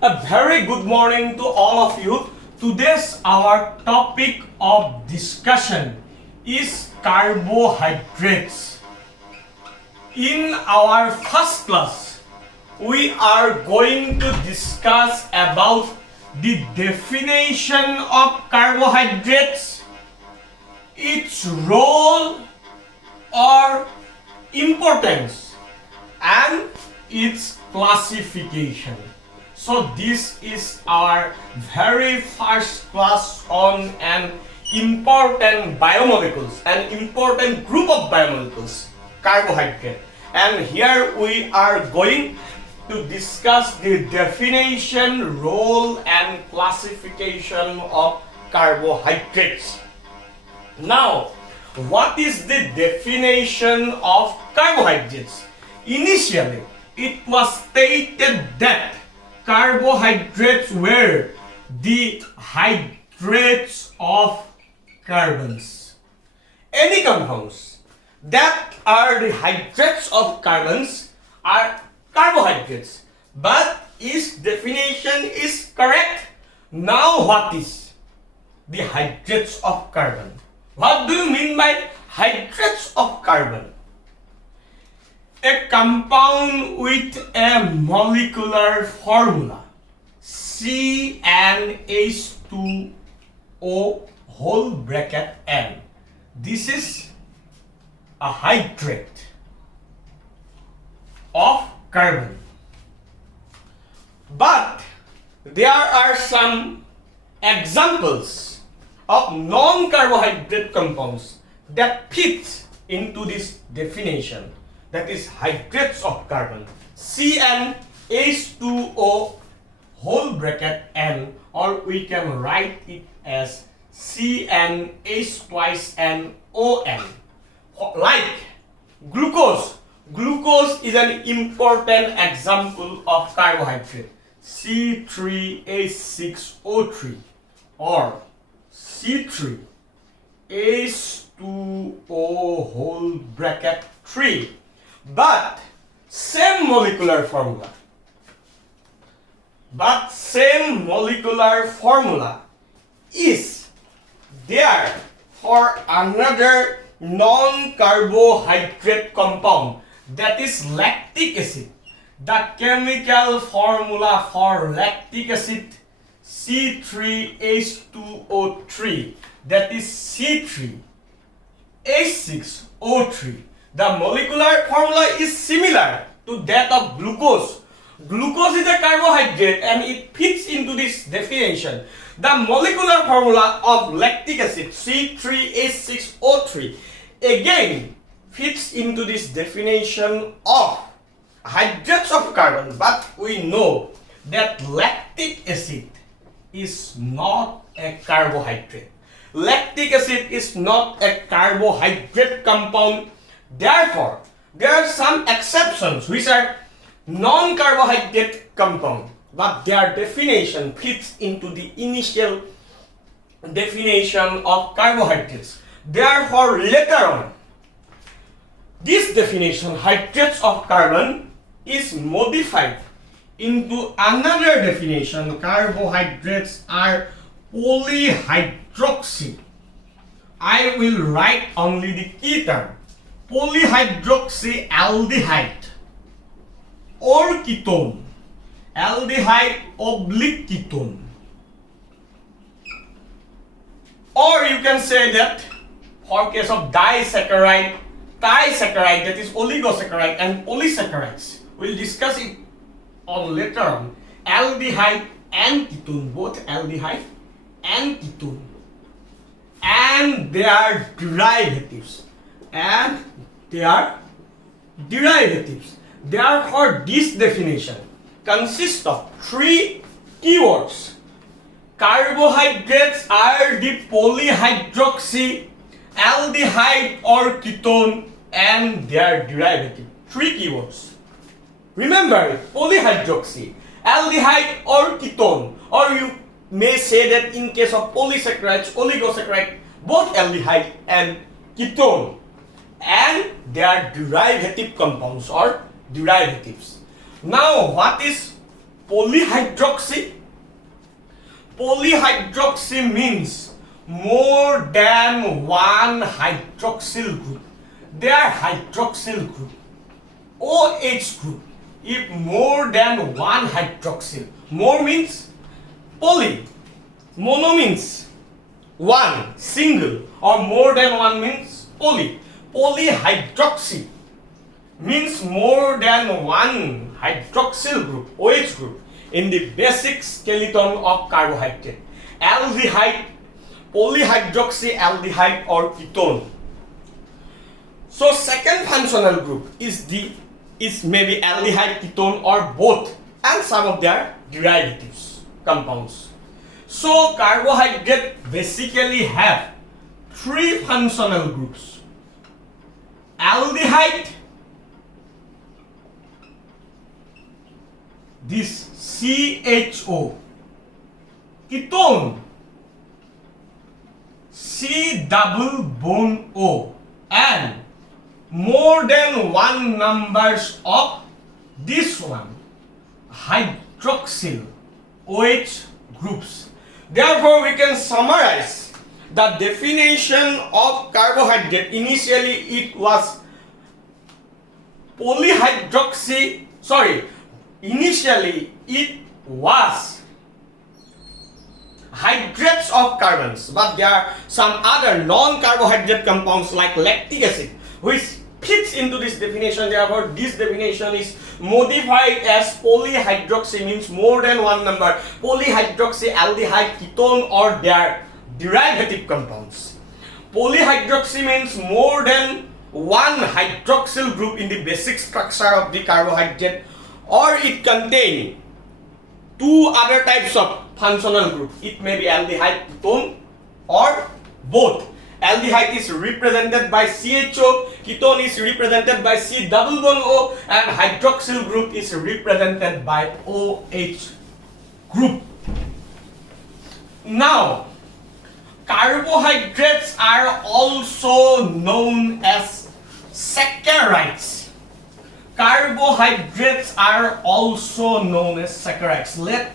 A very good morning to all of you. Today's our topic of discussion is carbohydrates. In our first class, we are going to discuss about the definition of carbohydrates, its role or importance, and its classification. So this is our very first class on an important biomolecules, an important group of biomolecules, carbohydrate. And here we are going to discuss the definition, role and classification of carbohydrates. Now, what is the definition of carbohydrates? Initially, it was stated that carbohydrates were the hydrates of carbons. Any compounds that are the hydrates of carbons are carbohydrates. But its definition is correct. Now what is the hydrates of carbon? What do you mean by hydrates of carbon? A compound with a molecular formula CnH2O whole bracket N. This is a hydrate of carbon. But there are some examples of non-carbohydrate compounds that fit into this definition. That is hydrates of carbon, CnH2O whole bracket N, or we can write it as CnH twice NON. Like glucose. Glucose is an important example of carbohydrate, C3H6O3 or C3H2O whole bracket 3. But same molecular formula is there for another non-carbohydrate compound, that is lactic acid. The chemical formula for lactic acid C3H2O3, that is C3H6O3. The molecular formula is similar to that of glucose. Glucose is a carbohydrate and it fits into this definition. The molecular formula of lactic acid C3H6O3 again fits into this definition of hydrates of carbon, but we know that lactic acid is not a carbohydrate. Lactic acid is not a carbohydrate compound. Therefore, there are some exceptions which are non-carbohydrate compound, but their definition fits into the initial definition of carbohydrates. Therefore, later on, this definition, hydrates of carbon, is modified into another definition. Carbohydrates are polyhydroxy. I will write only the key term. Polyhydroxyaldehyde or ketone, aldehyde oblique ketone, or you can say that for case of disaccharide, trisaccharide, that is oligosaccharide and polysaccharides. We'll discuss it on later on. Aldehyde and ketone, both aldehyde and ketone, and they are derivatives. Therefore, this definition consists of three keywords. Carbohydrates are the polyhydroxy, aldehyde or ketone, and their derivative. Three keywords. Remember, polyhydroxy, aldehyde or ketone, or you may say that in case of polysaccharides, oligosaccharide, both aldehyde and ketone, and their derivative compounds or derivatives. Now, what is Polyhydroxy. Polyhydroxy means more than one hydroxyl group. They are hydroxyl group, OH group. If more than one hydroxyl, more means poly, mono means one, single, or more than one means poly. Polyhydroxy means more than one hydroxyl group, OH group, in the basic skeleton of carbohydrate. Aldehyde, polyhydroxy aldehyde or ketone. So second functional group is maybe aldehyde, ketone, or both, and some of their derivatives, compounds. So carbohydrate basically have three functional groups: aldehyde, this CHO, ketone, C double bone O, and more than one numbers of this one, hydroxyl OH groups. Therefore, we can summarize the definition of carbohydrate. Initially, it was initially it was hydrates of carbons, but there are some other non-carbohydrate compounds like lactic acid which fits into this definition. Therefore, this definition is modified as polyhydroxy, means more than one number, polyhydroxy aldehyde, ketone, or their derivative compounds. Polyhydroxy means more than one hydroxyl group in the basic structure of the carbohydrate, or it contains two other types of functional group. It may be aldehyde, ketone, or both. Aldehyde is represented by CHO, ketone is represented by C double bond O, and hydroxyl group is represented by OH group. Now, carbohydrates are also known as saccharides. Carbohydrates are also known as saccharides. Let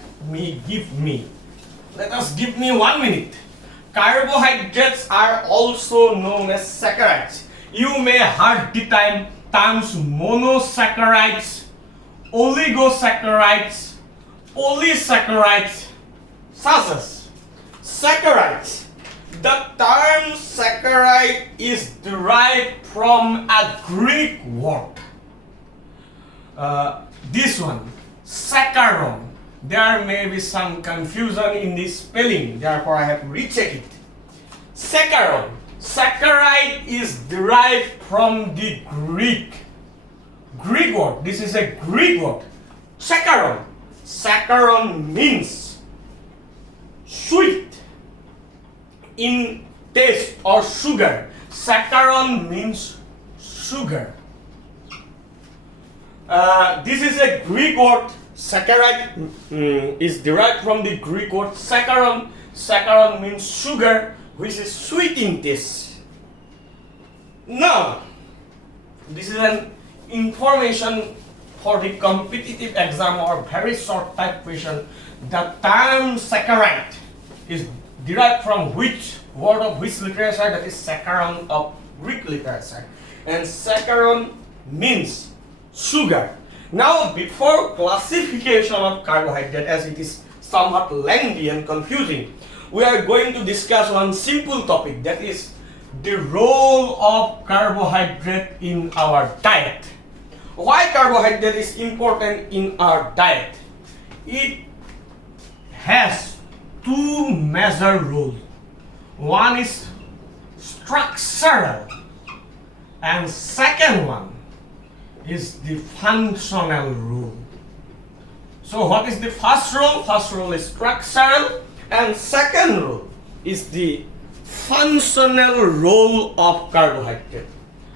us give me 1 minute. Carbohydrates are also known as saccharides. You may heard the terms monosaccharides, oligosaccharides, polysaccharides, such as saccharides. The term saccharide is derived from a Greek word. This one, saccharon. There may be some confusion in the spelling, therefore I have to recheck it. Saccharon. Saccharide is derived from the Greek word. This is a Greek word. Saccharon. Saccharon means sweet in taste or sugar. Saccharon means sugar. This is a Greek word. Saccharide is derived from the Greek word saccharon. Saccharon means sugar, which is sweet in taste. Now, this is an information for the competitive exam or very short type question. The term saccharide is derived from which word of which literature? That is saccharon of Greek literature. And saccharon means sugar. Now, before classification of carbohydrate, as it is somewhat lengthy and confusing, we are going to discuss one simple topic, that is the role of carbohydrate in our diet. Why carbohydrate is important in our diet? It has two major roles. One is structural, and second one is the functional role. So what is the first role? First role is structural, and second role is the functional role of carbohydrate.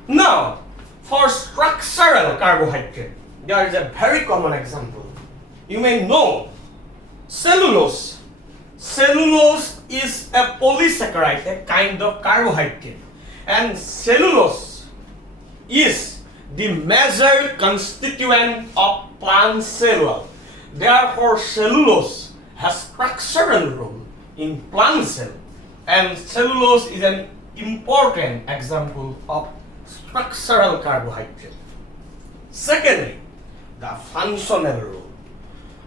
Now, for structural carbohydrate, there is a very common example. You may know cellulose. Cellulose is a polysaccharide, a kind of carbohydrate, and cellulose is the major constituent of plant cellulose. Therefore, cellulose has structural role in plant cell, and cellulose is an important example of structural carbohydrate. Secondly, the functional role.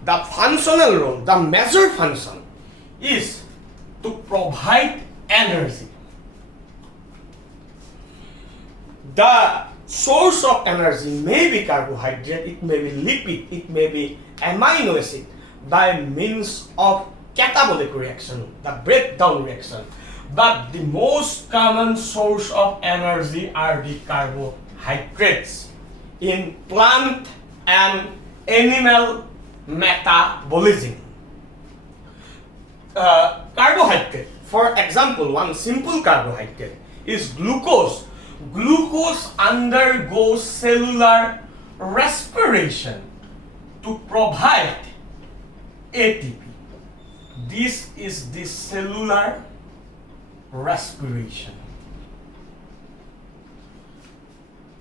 The functional role, the major function is to provide energy. The source of energy may be carbohydrate, it may be lipid, it may be amino acid by means of catabolic reaction, the breakdown reaction. But the most common source of energy are the carbohydrates in plant and animal metabolism. Carbohydrate, for example, one simple carbohydrate is glucose. Glucose undergoes cellular respiration to provide ATP. This is the cellular respiration.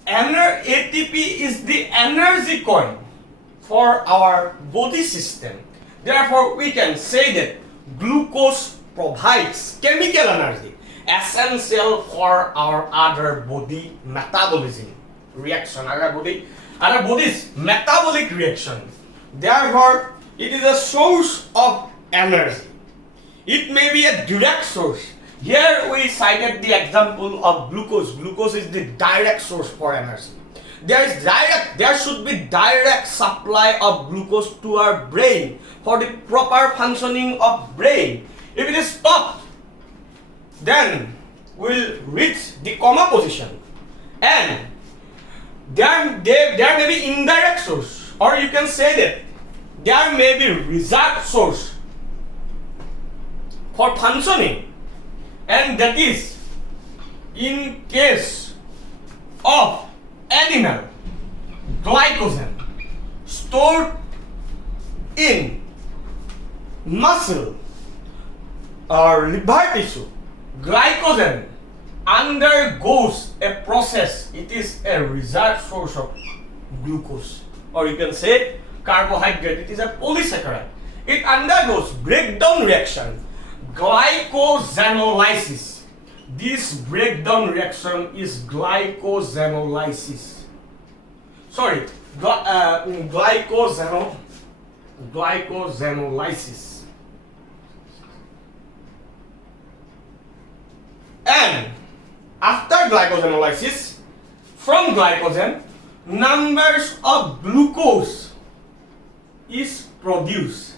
ATP is the energy coin for our body system. Therefore, we can say that glucose provides chemical energy essential for our other body metabolism reaction, other body's metabolic reaction. Therefore, it is a source of energy. It may be a direct source. Here we cited the example of glucose. Glucose is the direct source for energy. There should be direct supply of glucose to our brain for the proper functioning of brain. If it is stopped, then we'll reach the coma position. And there may be indirect source, or you can say that there may be reserve source for functioning, and that is in case of animal glycogen stored in muscle or liver tissue. Glycogen undergoes a process. It is a reserve source of glucose, or you can say carbohydrate. It is a polysaccharide. It undergoes breakdown reaction, glycosanolysis. This breakdown reaction is glycosanolysis. Glycosanolysis. And after glycosanolysis, from glycogen, numbers of glucose is produced,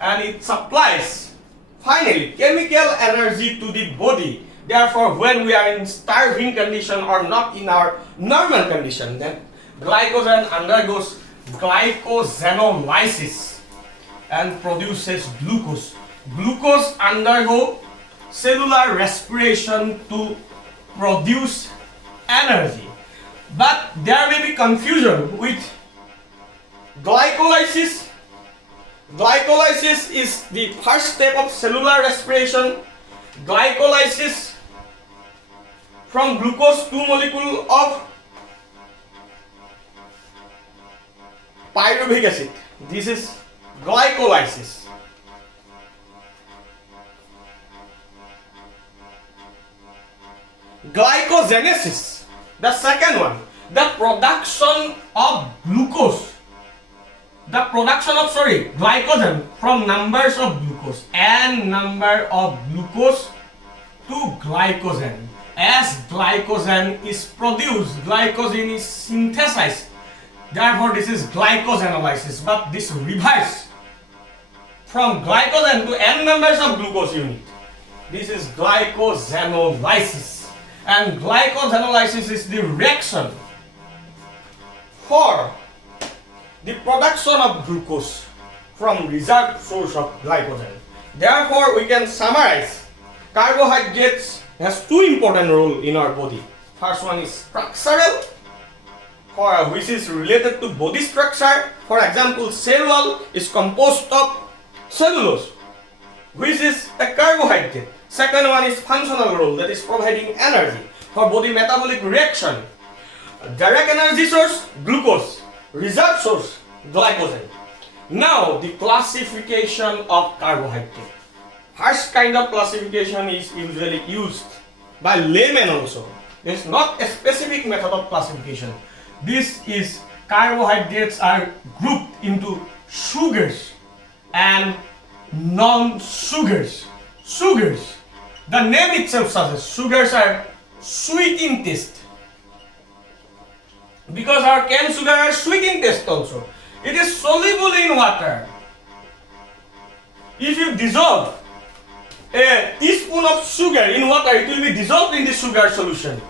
and it supplies finally chemical energy to the body. Therefore, when we are in starving condition or not in our normal condition, then glycogen undergoes glycosanolysis and produces glucose. Glucose undergoes cellular respiration to produce energy. But there may be confusion with glycolysis. Glycolysis is the first step of cellular respiration. Glycolysis from glucose, 2 molecules of pyruvic acid. This is glycolysis. Glycogenesis, the second one, the production of glucose, glycogen from numbers of glucose, and number of glucose to glycogen. As glycogen is produced, glycogen is synthesized. Therefore, this is glycosanolysis, but this reverse from glycogen to n numbers of glucose unit. This is glycosanolysis. And glycosanolysis is the reaction for the production of glucose from reserved source of glycogen. Therefore, we can summarize carbohydrates has 2 important roles in our body. First one is structural, which is related to body structure. For example, cell wall is composed of cellulose, which is a carbohydrate. Second one is functional role, that is providing energy for body metabolic reaction. Direct energy source, glucose. Reserve source, glycogen. Now, the classification of carbohydrate. First kind of classification is usually used by laymen also. There is not a specific method of classification. This is carbohydrates are grouped into sugars and non-sugars. Sugars. The name itself suggests sugars are sweet in taste. Because our cane sugar are sweet in taste also. It is soluble in water. If you dissolve a teaspoon of sugar in water, it will be dissolved in the sugar solution.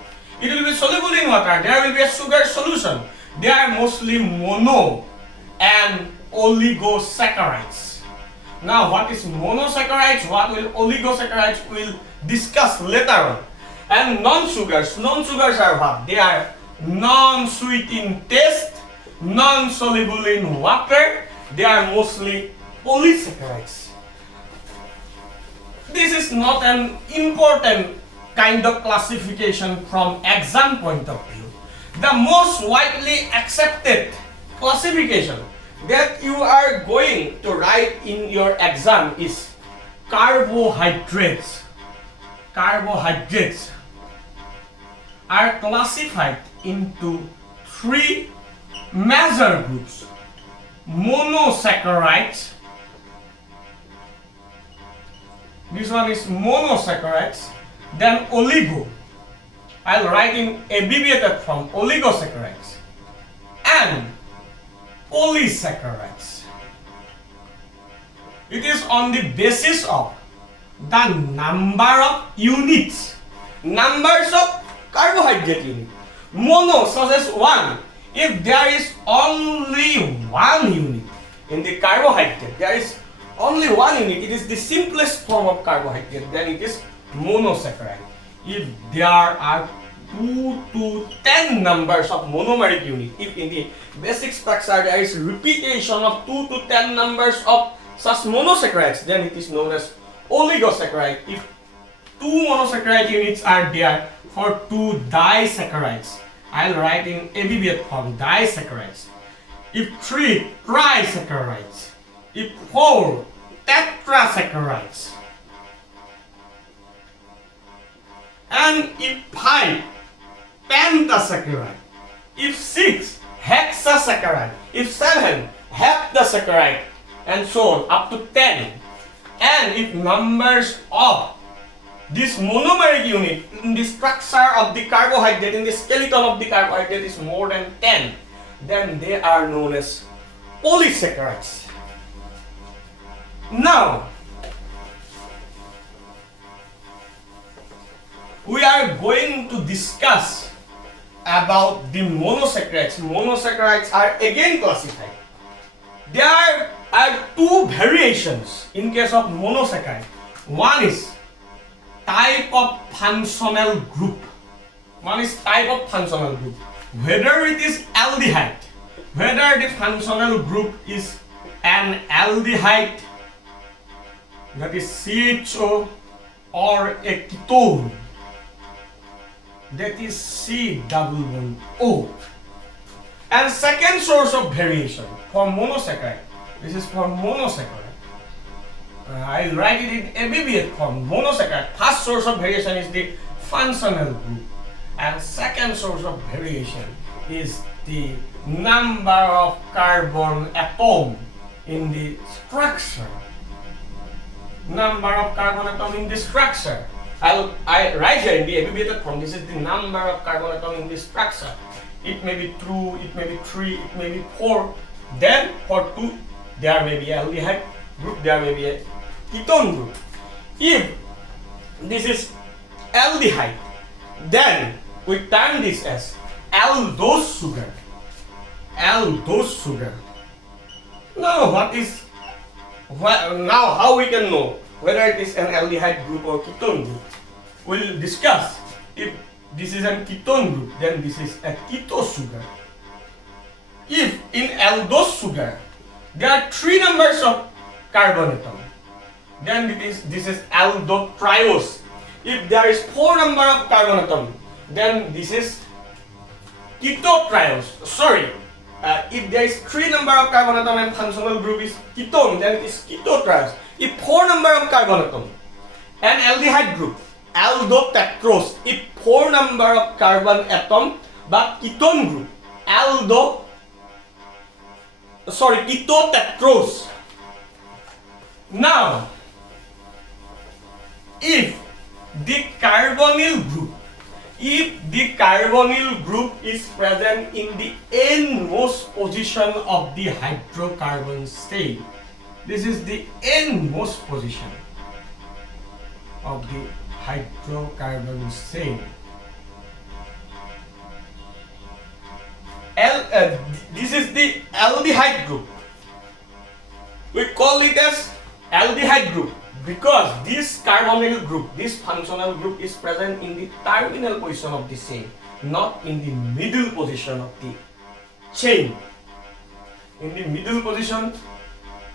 It will be soluble in water. There will be a sugar solution. They are mostly mono and oligosaccharides. Now, what is monosaccharides? What will oligosaccharides? We will discuss later on. And non-sugars. Non-sugars are what? They are non-sweet in taste, non-soluble in water. They are mostly polysaccharides. This is not an important kind of classification from exam point of view. The most widely accepted classification that you are going to write in your exam is carbohydrates. Carbohydrates are classified into three major groups: monosaccharides. This one is monosaccharides. Then oligo. I'll write in abbreviated form oligosaccharides. And polysaccharides. It is on the basis of the number of units. Numbers of carbohydrate unit. Mono suggests one. If there is only one unit in the carbohydrate, there is only one unit, it is the simplest form of carbohydrate, then it is monosaccharide. If there are 2 to 10 numbers of monomeric unit, if in the basic structure there is repetition of 2 to 10 numbers of such monosaccharides, then it is known as oligosaccharide. If 2 monosaccharide units are there for 2 disaccharides, I'll write in abbreviated form disaccharides. If 3 trisaccharides, if 4 tetrasaccharides, and if 5 pentasaccharide, if 6 hexasaccharide, if 7 heptasaccharide, and so on up to 10. And if numbers of this monomeric unit in the structure of the carbohydrate, in the skeleton of the carbohydrate is more than 10, then they are known as polysaccharides. Now, we are going to discuss about the monosaccharides. Monosaccharides are again classified. There are 2 variations in case of monosaccharide. One is type of functional group. Whether it is aldehyde, whether the functional group is an aldehyde, that is CHO, or a ketone, that is COO. And second source of variation for monosaccharide, this is for monosaccharide. I'll write it in abbreviated form, monosaccharide. First source of variation is the functional group, and second source of variation is the number of carbon atom in the structure. Number of carbon atom in the structure. I write here in the abbreviated form, this is the number of carbon atom in the structure. It may be 2, it may be 3, it may be 4. Then for 2, there may be aldehyde group, there may be a ketone group. If this is aldehyde, then we term this as aldose sugar. Aldose sugar. Now now how we can know whether it is an aldehyde group or ketone group? We'll discuss. If this is a ketone group, then this is a ketose sugar. If in aldose sugar there are 3 numbers of carbon atom, then this is aldotriose. If there is 4 number of carbon atom, then this is ketotriose. Sorry, If there is 3 number of carbon atom and functional group is ketone, then it is ketotriose. If 4 number of carbon atom and aldehyde group, aldotetrose. If 4 number of carbon atom but ketone group, ketotetrose. Now, if the carbonyl group is present in the endmost position of the hydrocarbon chain, this is the endmost position of the hydrocarbon chain. This is the aldehyde group. We call it as aldehyde group because this carbonyl group, this functional group is present in the terminal position of the chain, not in the middle position of the chain. In the middle position,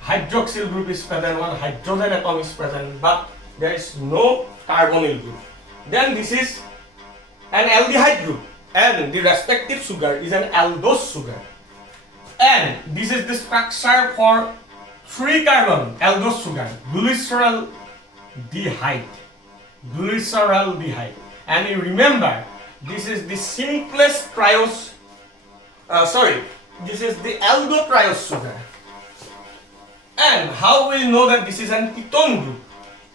hydroxyl group is present, one hydrogen atom is present, but there is no carbonyl group. Then this is an aldehyde group and the respective sugar is an aldose sugar. And this is the structure for 3 carbon aldose sugar, glyceraldehyde. And you remember, this is the simplest triose, this is the aldotriose sugar. And how will you know that this is an ketone group?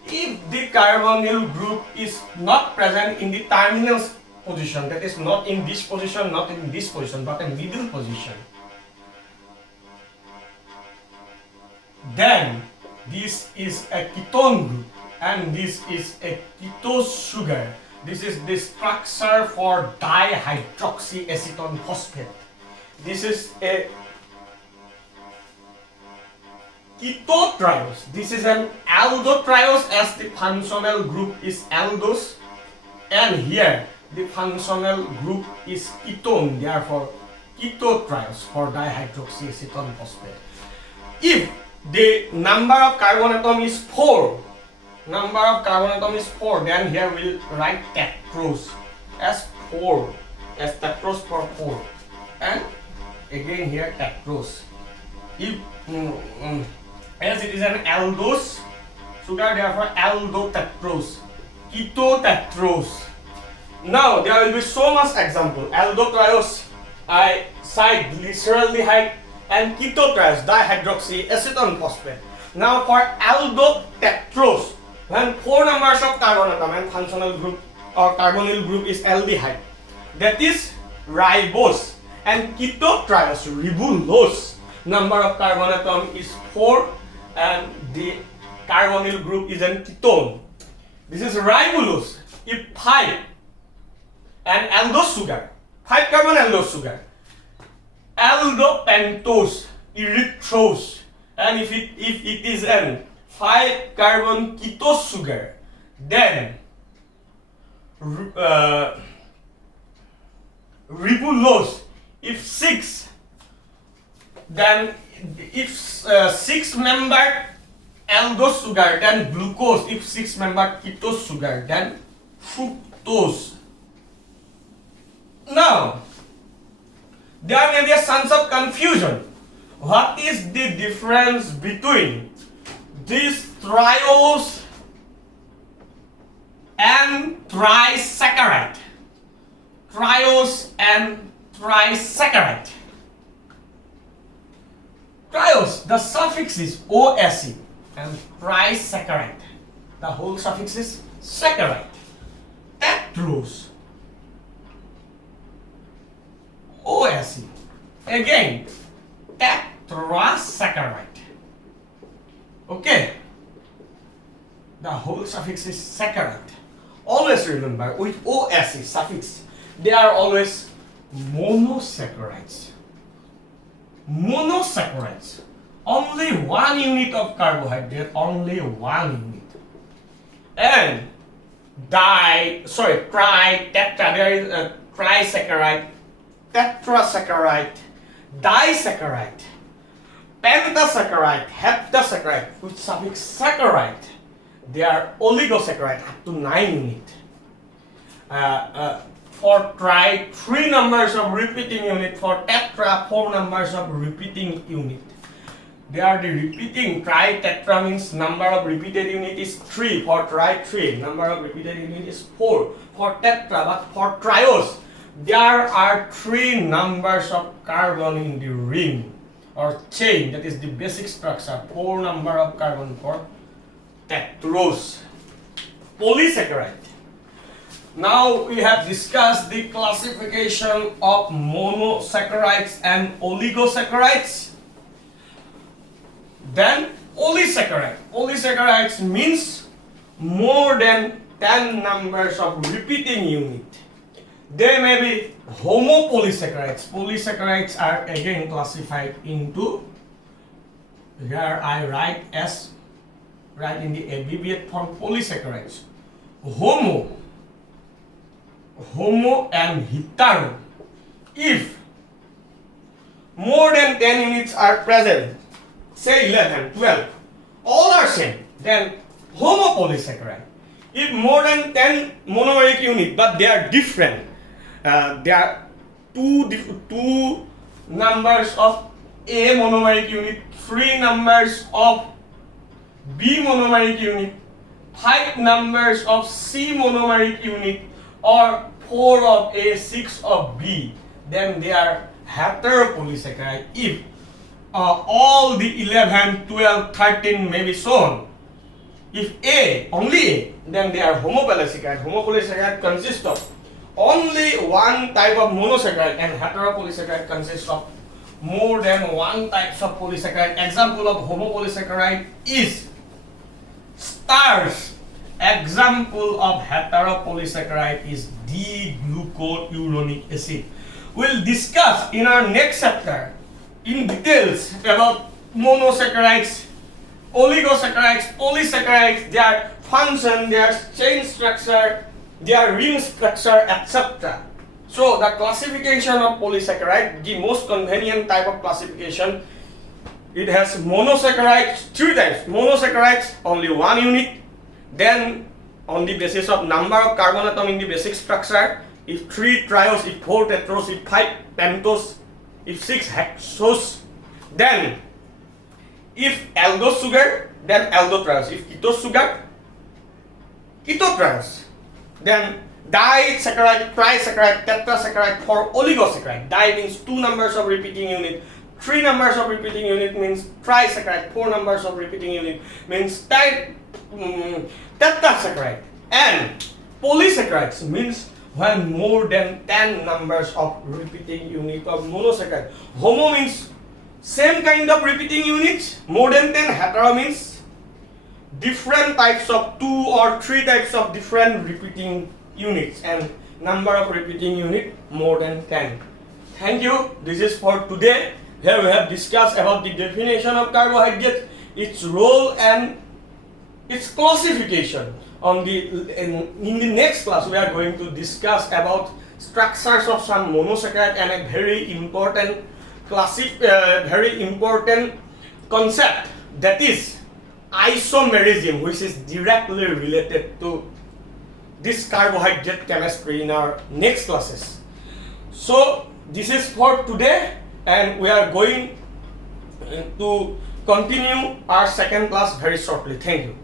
If the carbonyl group is not present in the terminal position, that is not in this position, not in this position, but in middle position, then this is a ketone group and this is a ketose sugar. This is the structure for dihydroxyacetone phosphate. This is a ketotriose. This is an aldotriose as the functional group is aldose, and here the functional group is ketone, therefore ketotriose for dihydroxyacetone phosphate. If the number of carbon atom is 4, then here we'll write tetrose as 4, as tetrose for 4, and again here tetrose. If as it is an aldose sugar, therefore aldotetrose, ketotetrose. Now there will be so much example. Aldotriose, I cite glyceraldehyde, and ketotriose, dihydroxyacetone phosphate. Now for aldotetrose, when 4 numbers of carbon atom and functional group or carbonyl group is aldehyde, that is ribose, and ketotriose, ribulose, number of carbon atom is 4 and the carbonyl group is an ketone. This is ribulose. If 5 and aldose sugar, 5 carbon aldose sugar, aldopentose, erythrose, and if it is an 5 carbon ketose sugar, then ribulose. If 6, then if 6 member aldose sugar, then glucose. If 6 member ketose sugar, then fructose. Now, there may be a sense of confusion. What is the difference between this triose and trisaccharide? Triose and trisaccharide. Triose, the suffix is OSE, and trisaccharide, the whole suffix is saccharide. Tetrose, OSE, again tetrasaccharide. Okay, the whole suffix is saccharide. Always remember, with OSE suffix, they are always monosaccharides. Monosaccharides, only 1 unit of carbohydrate, only 1 unit. And tetra, there is a trisaccharide, tetrasaccharide, disaccharide, pentasaccharide, heptasaccharide, with suffix saccharide. They are oligosaccharide up to 9 unit. For tri, 3 numbers of repeating unit. For tetra, 4 numbers of repeating unit. They are the repeating. Tri, tetra means number of repeated unit is 3. For tri, 3. Number of repeated unit is 4. For tetra, but for trios, there are 3 numbers of carbon in the ring or chain. That is the basic structure. 4 number of carbon for tetrose. Polysaccharide. Now we have discussed the classification of monosaccharides and oligosaccharides. Then polysaccharide. Polysaccharides means more than 10 numbers of repeating unit. They may be homopolysaccharides. Polysaccharides are again classified into, here I write in the abbreviate form, polysaccharides. Homo and hetero. If more than 10 units are present, say 11, 12, all are same, then homopolysaccharide. If more than 10 monomeric units, but they are different, there are two numbers of A monomeric unit, 3 numbers of B monomeric unit, 5 numbers of C monomeric unit, or 4 of A, 6 of B, then they are heteropolysaccharide. If all the 11, 12, 13 maybe so on, if A, only A, then they are homopolysaccharide. Homopolysaccharide consists of only one type of monosaccharide, and heteropolysaccharide consists of more than one types of polysaccharide. Example of homopolysaccharide is starch. Example of heteropolysaccharide is D-glucouronic acid. We'll discuss in our next chapter in details about monosaccharides, oligosaccharides, polysaccharides, their function, their chain structure, their ring structure, etc. So the classification of polysaccharide, the most convenient type of classification, it has monosaccharides, 3 types. Monosaccharides, only 1 unit. Then on the basis of number of carbon atom in the basic structure, if 3 triose, if 4 tetrose, if 5 pentose, if 6 hexose, then if aldose sugar, then aldotriose. If ketose sugar, ketotriose. Then disaccharide, trisaccharide, tetrasaccharide. For oligosaccharide, di means 2 numbers of repeating unit, 3 numbers of repeating unit means trisaccharide, 4 numbers of repeating unit means tetrasaccharide. And polysaccharides means when more than 10 numbers of repeating unit of monosaccharide. Homo means same kind of repeating units, more than 10. Hetero means different types of 2 or 3 types of different repeating units, and number of repeating unit more than 10. Thank you. This is for today. Here we have discussed about the definition of carbohydrate, its role and its classification. In the next class, we are going to discuss about structures of some monosaccharide and a very important concept, that is isomerism, which is directly related to this carbohydrate chemistry in our next classes. So this is for today, and we are going to continue our second class very shortly. Thank you.